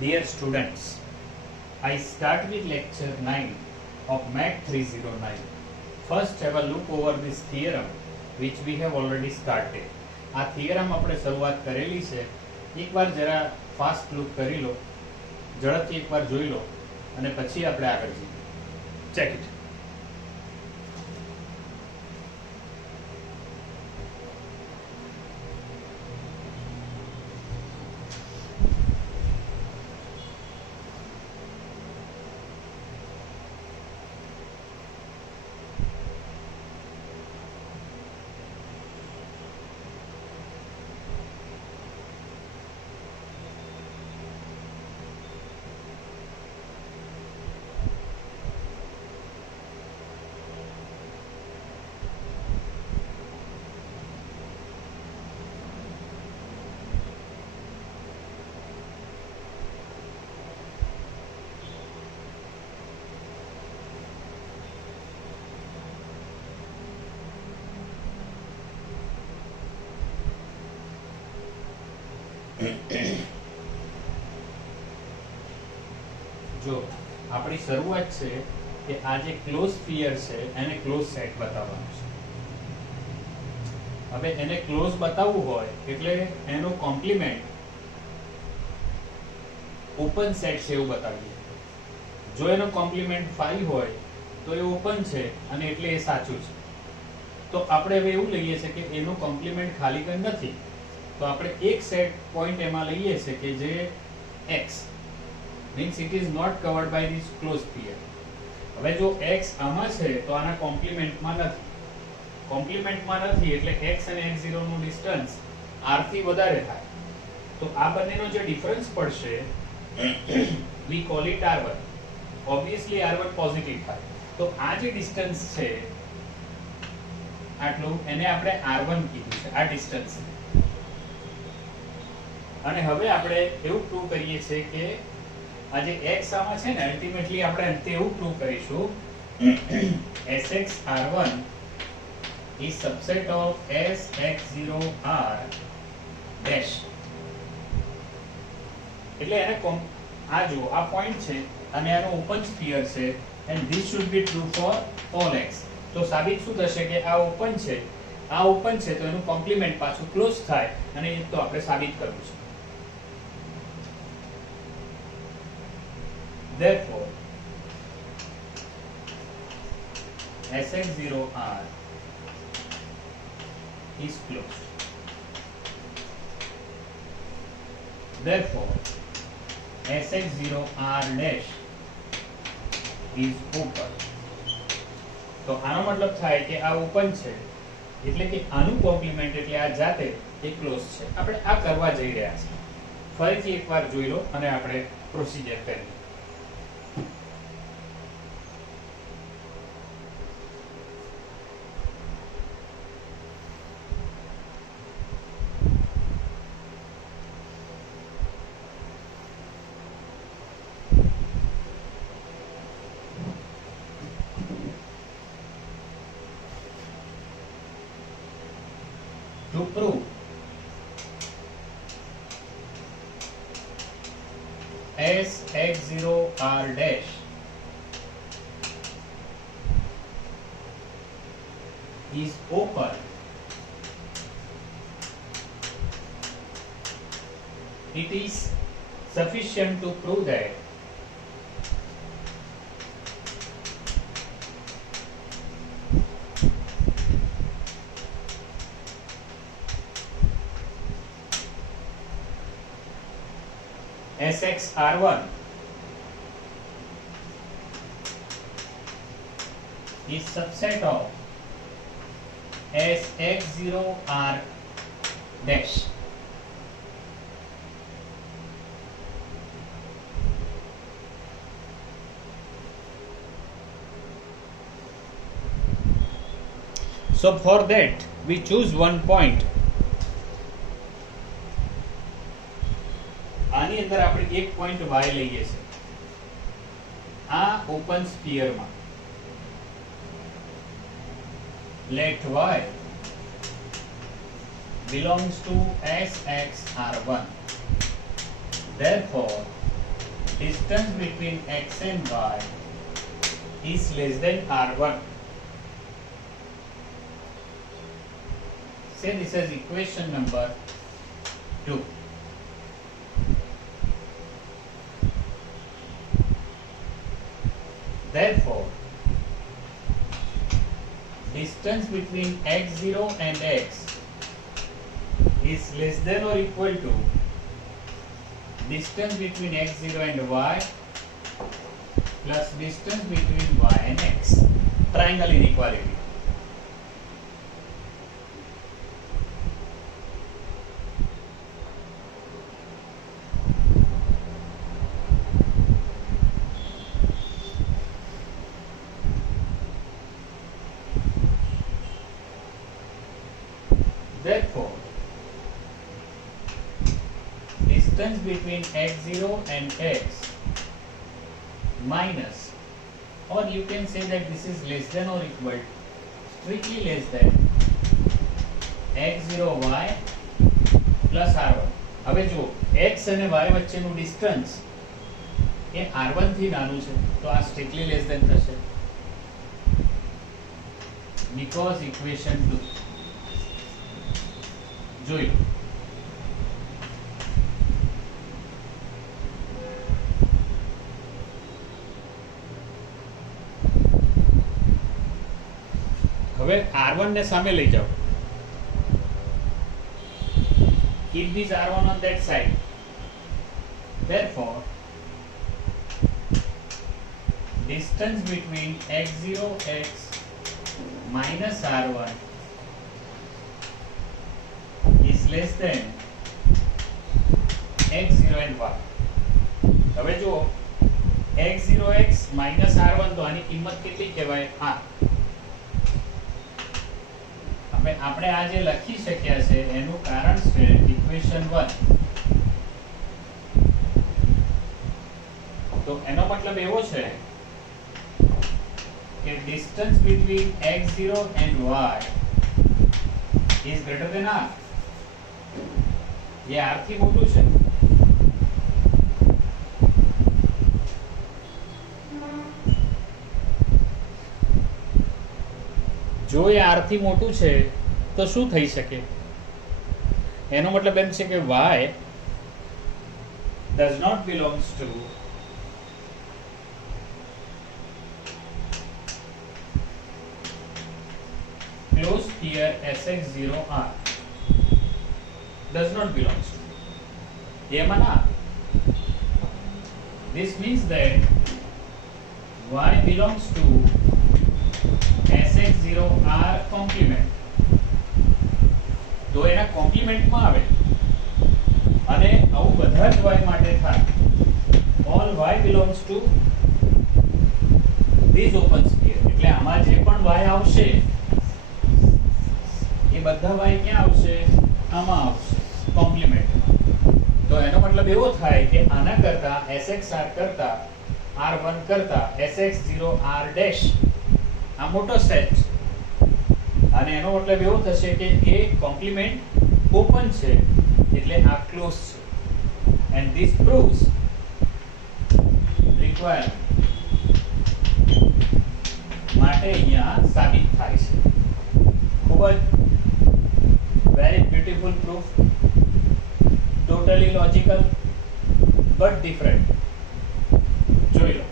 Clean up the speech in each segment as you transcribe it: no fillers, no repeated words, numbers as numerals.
Dear students, I start with lecture 9 of MAT 309. First have a look over this theorem which we have already started. આ theorem આપણે શરૂઆત કરેલી છે. એકવાર જરા ફાસ્ટ લુક કરી લો, ઝડપથી એકવાર જોઈ લો અને પછી આપણે આગળ જઈએ. Check it. જો આપણી શરૂઆત છે કે આ જે ક્લોઝ સ્ફિયર છે એને ક્લોઝ સેટ બતાવવાનું છે. હવે એને ક્લોઝ બતાવવું હોય એટલે એનો કોમ્પ્લિમેન્ટ ઓપન સેટ છે એવું બતાવીએ. જો એનો કોમ્પ્લિમેન્ટ 5 હોય તો એ ઓપન છે અને એટલે એ સાચું છે. તો આપણે હવે એવું લઈએ છે કે એનો કોમ્પ્લિમેન્ટ ખાલી કંઈ નથી, તો આપણે એક સેટ પોઈન્ટ એમાં લઈએ છે કે જે x means it is not covered by this closed sphere. હવે જો x આમાં છે તો આના કોમ્પ્લિમેન્ટમાં નથી. કોમ્પ્લિમેન્ટમાં નથી એટલે x અને x0 નું ડિસ્ટન્સ r થી વધારે થાય. તો આ બંનેનો જે ડિફરન્સ પડશે we call it r1. obviously r1 positive થાય. તો આ જે ડિસ્ટન્સ છે આટલું એને આપણે r1 કીધું છે, આ ડિસ્ટન્સ. અને હવે આપણે એવું પ્રૂવ કરીએ છીએ કે આ જે x આમાં છે ને અલ્ટિમેટલી આપણે અંતે એવું પ્રૂવ કરીશું sx r1 is subset of sx0 r dash. એટલે એને આ જો આ પોઈન્ટ છે અને આનો ઓપન સ્ફિયર છે and this should be true for all x. તો સાબિત શું થશે કે આ ઓપન છે તો એનું કોમ્પ્લિમેન્ટ પાછું ક્લોઝ થાય અને એ તો આપણે સાબિત કરવું છે. Therefore, Sx0R is closed. Therefore, Sx0R dash is open. તો આનો મતલબ થાય કે આ ઓપન છે એટલે કે આનું કોમ્પ્લિમેન્ટ એટલે આ જાતે એ ક્લોઝ છે. આપણે આ કરવા જઈ રહ્યા છીએ. ફરીથી એકવાર જોઈ લો અને આપણે પ્રોસિજર કરીએ. To prove Sx0R dash is open, it is sufficient to prove that Sx r1 is subset of Sx0 r dash. So for that we choose one point. આની અંદર આપણે એક પોઈન્ટ y લઈએ છે આ ઓપન સ્ફિયરમાં. let y belongs to SXR1. Therefore, distance between X and Y is less than R1. Say this as equation number 2. Therefore, distance between x0 and x is less than or equal to distance between x0 and y plus distance between y and x. Triangle inequality. Therefore, distance between x0 and x minus, or you can say that this is less than or equal, strictly less than x0y plus r1. હવે જો x અને y વચ્ચેનું ડિસ્ટન્સ એ r1 થી નાનું છે તો આ strictly less than થશે, because equation 2 જોઈ લો. હવે r1 ને સામે લઈ જાઓ. Keep this r1 on that side. Therefore, distance between x0 x minus r1 is less than x0 and y. હવે જો x0x minus r1 તો આની કિંમત કેટલી કહેવાય? r. હવે આપણે આ જે લખી શક્યા છે એનું કારણ છે ઇક્વેશન 1. તો એનો મતલબ એવો છે કે distance between x0 and y is greater than r. ये r થી મોટું છે. જો એ r થી મોટું છે તો શું થઈ શકે? એનો મતલબ એમ છે કે y does not belongs to closed here sx0r. Does not belongs to. એમાં ના. This means that y belongs to sx0r complement. તો એના કોમ્પ્લિમેન્ટમાં આવે અને આવું બધા જ y માટે થાય. all y belongs to this open sphere. એટલે આમાં જે પણ y આવશે એ બધા y ક્યાં આવશે? આમાં આવશે કોમ્પ્લિમેન્ટમાં. તો એનો મતલબ એવો થાય કે આના કરતા sxr કરતા r1 કરતા sx0r ડેશ આ મોટો સેટ છે. અને એનો મતલબ એવો થશે કે એ કોમ્પ્લિમેન્ટ ઓપન છે એટલે આ ક્લોઝ છે. એન્ડ ધીસ પ્રૂવ્સ રિક્વાયરમેન્ટ માટે અહીંયા સાબિત થાય છે. ખૂબ જ very beautiful proof, totally logical but different. જોઈ લો.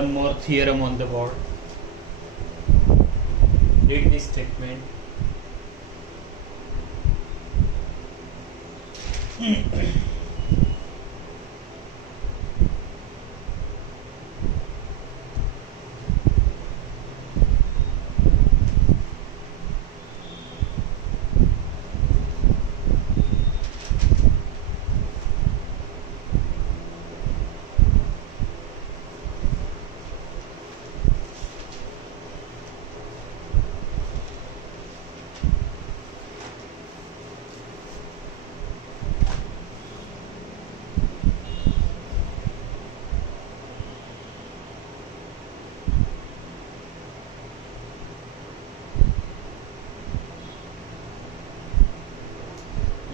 one more theorem on the board. Read this statement.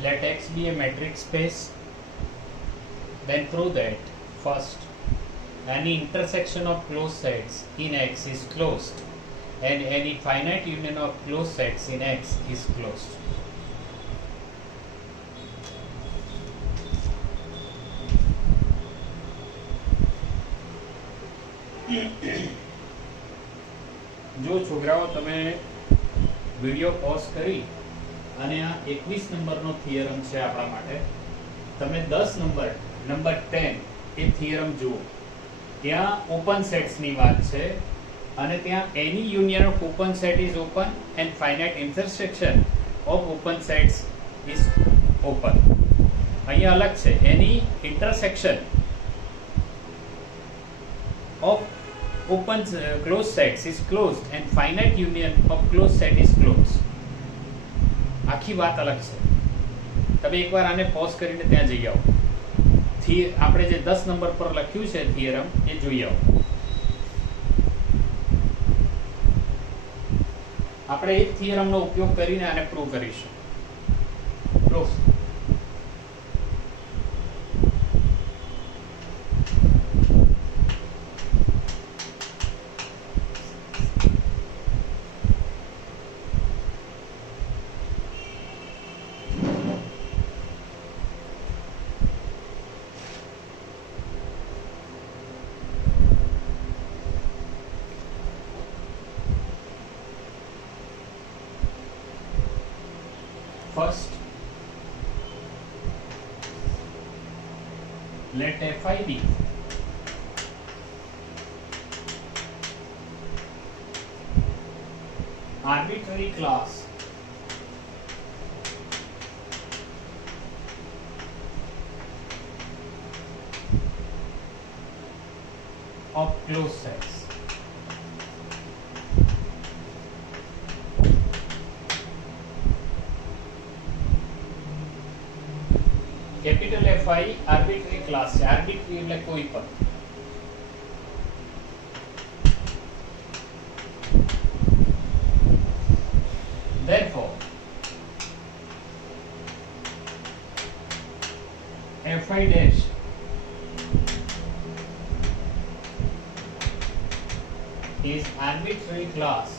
Let X be a metric space, then prove that first, any intersection of closed sets in X is closed and any finite union of closed sets in X is closed. જો છોકરાઓ તમે video pose કરી અને આ 21 નંબરનો થિયરમ છે આપણા માટે, તમે 10 નંબર 10 એ થિયરમ જુઓ. ત્યાં ઓપન સેટ્સની વાત છે અને ત્યાં any union of open set is open and finite intersection of open sets is open. અહીંયા અલગ છે, any intersection of open closed sets is closed and finite union of closed set is closed. આખી વાત અલગ છે. તમે એકવાર આને પોઝ કરીને ત્યાં જઈ આવો. આપણે જે 10 નંબર પર લખ્યું છે થિયરમ એ જોઈ આવો. આપણે એ થિયરમનો ઉપયોગ કરીને આને પ્રૂવ કરીશું. Proof first, let Fi be arbitrary class of closed sets. Capital Fi arbitrary class है. आर्बिट्ररी એટલે કોઈ પણ. therefore Fi dash is arbitrary class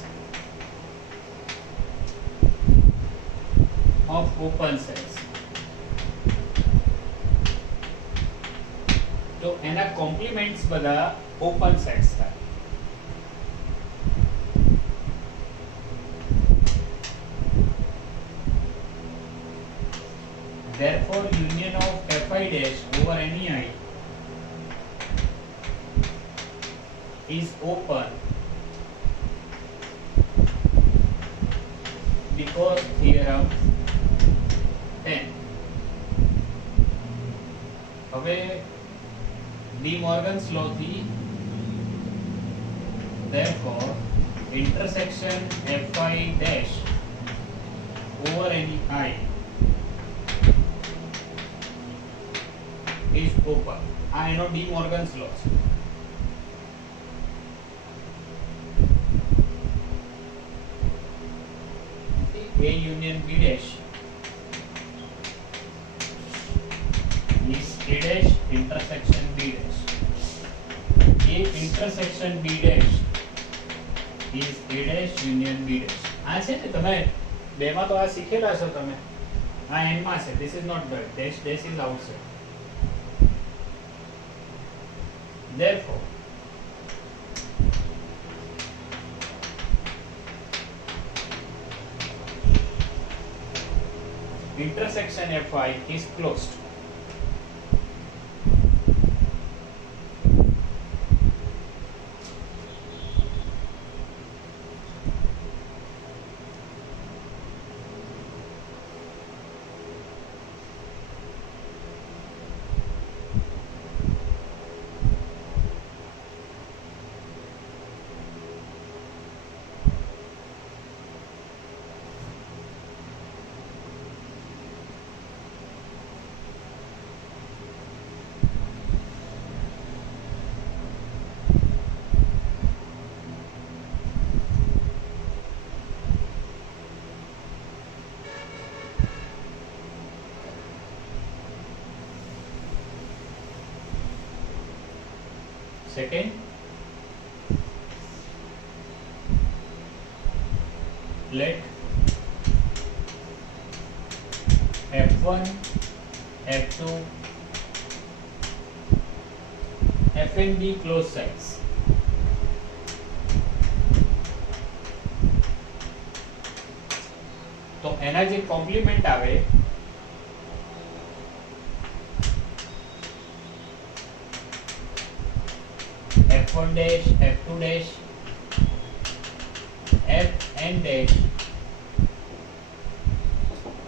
of open sets. તો એના કોમ્પ્લિમેન્ટ્સ બધા ઓપન સેટ્સ થાય. therefore union of Fi dash over any I is open because theorem 10. હવે D Morgan's law थी, therefore intersection Fi dash over any I is open. આ એનો D Morgan's લॉ છે. A union B dash is A dash intersection B dash. A intersection B dash is A dash union B dash. આ છે ને તમે બેમાં તો આ શીખેલા છો તમે. આ n માં છે. This is not that. Dash is outside. Therefore intersection Fi is closed. Second, let F1, F2, Fn be closed sets. તો એના જે કોમ્પ્લિમેન્ટ આવે F1 dash, F2 dash, Fn dash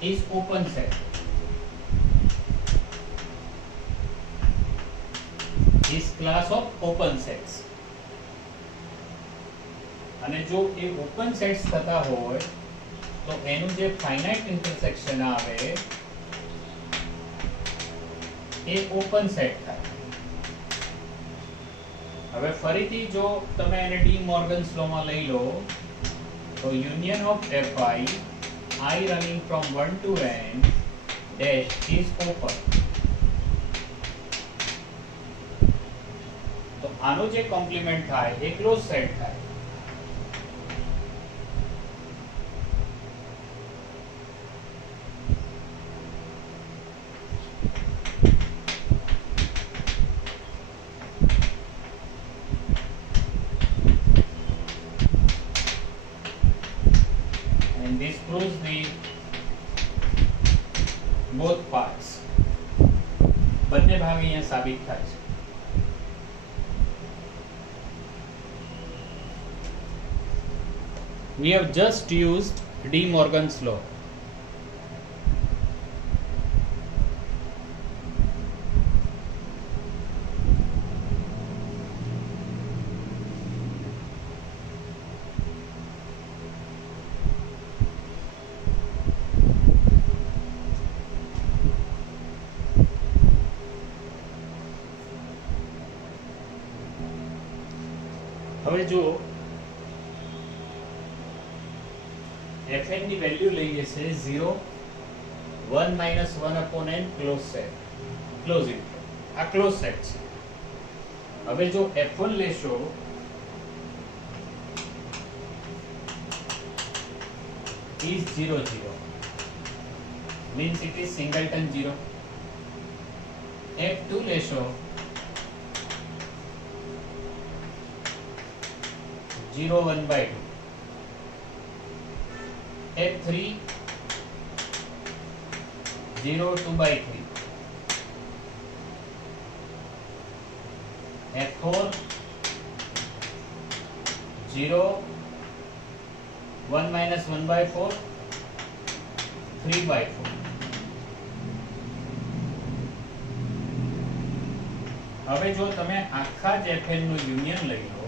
is open set. Is class of open sets. અને જો એ open sets થતા હોય તો એનું જે ફાઇનાઇટ ઇન્ટરસેક્શન આવે એ ઓપન સેટ થાય. હવે ફરીથી જો તમે એને ડી મોર્ગન્સ લો માં લઈ લો તો union of Fi I running from 1 to n dash is open. તો આનો જે કોમ્પ્લિમેન્ટ થાય એ ક્લોઝ સેટ થાય. This proves the both parts. બંને ભાગ અહીંયા સાબિત થાય છે. We have just used De Morgan's law. હવે જો Fn ની વેલ્યુ લઈએ છે 0 1 minus 1 upon n close set. Closing. આ ક્લોઝ સેટ છે. હવે જો F1 લેશો is 0 0 means it is singleton 0. F2 લેશો 0 1 by 2. F3 0 2 by 3. F4 0 1 minus 1 by 4 3 by 4. હવે જો તમે આખા જ Fn નું યુનિયન લઈ લો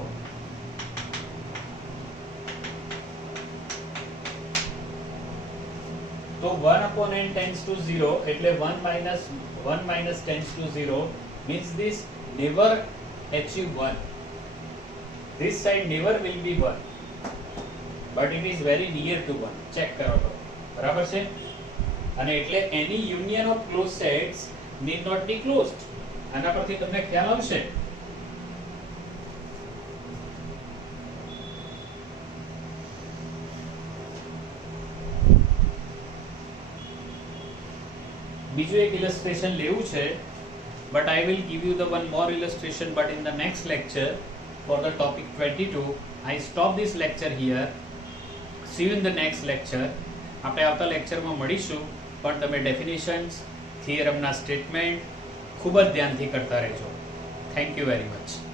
તો 1 upon n tends to 0 એટલે 1 minus tends to 0 means this never achieve 1. This side never will be 1 but it is very near to 1. check કરો તો બરાબર છે. અને એટલે any union of closed sets need not be closed. આના પરથી તમને ખ્યાલ આવશે. બીજું એક illustration લેવું છે but I will give you the one more illustration but in the next lecture for the topic 22. I stop this lecture here. See you in the next lecture. આપણે આવતા લેક્ચરમાં મળીશું પણ તમે ડેફિનેશન્સ, થિયરમના સ્ટેટમેન્ટ ખૂબ જ ધ્યાનથી કરતા રહેજો. Thank you very much.